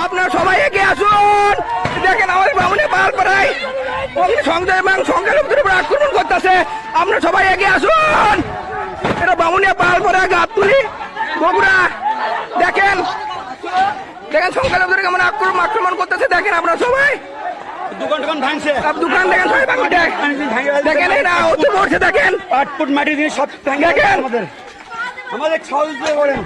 আপনারা সবাই এগিয়ে আসুন। দেখেন আমাদের বামুনে পালপাড়ায় সংখ্যার উপর আক্রমণ করতেছে। আপনারা সবাই এগিয়ে আসুন। এটা বামুনিয়া পালপাড়া গাবতলী বগুড়া। দেখেন দেখেন সংখ্যালঘুদের কেমন আক্রমণ করতেছে। দেখেন আপনারা সবাই দোকান ভাঙছে, দোকান দেখেন সবাই ভাঙছে। দেখেন না অত পড়ছে। দেখেন পাটপুট মাটি দিয়ে সব ভাঙে। দেখেন আমাদের সহজ দিয়ে করেন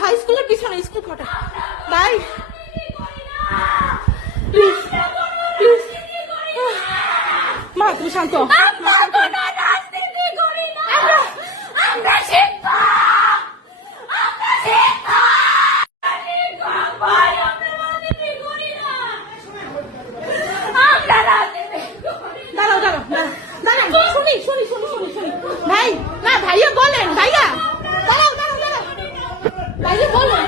হাই স্কুলের পিছনে স্কুল কোটা ভাই প্লিজ প্লিজ মা তুমি শান্ত দাঁড়াও দাঁড়াও দাঁড়াও শুনি শুনি শুনি শুনি শুনি ভাই না ভাইয়া বলেন ভাইয়া দাঁড়াও দাঁড়াও দাঁড়াও ভাইয়া বলেন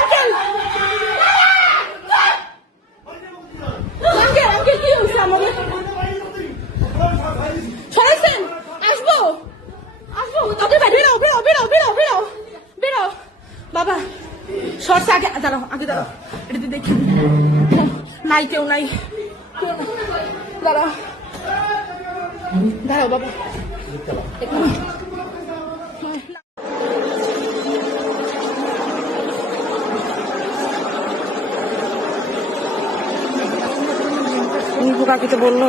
আঙ্কেল আঙ্কেল আঙ্কেল কি হয়েছে আমাদের সরাইছেন আসবো আসবো ওকে ভাই বেরো বেরো বেরো বেরো বেরো বেরো বাবা সরষে আগে দাঁড়াও আগে দাঁড়াও এটা দেখি নাই কেউ নাই দাঁড়াও দাঁড়াও বাবা কাকিতে বললো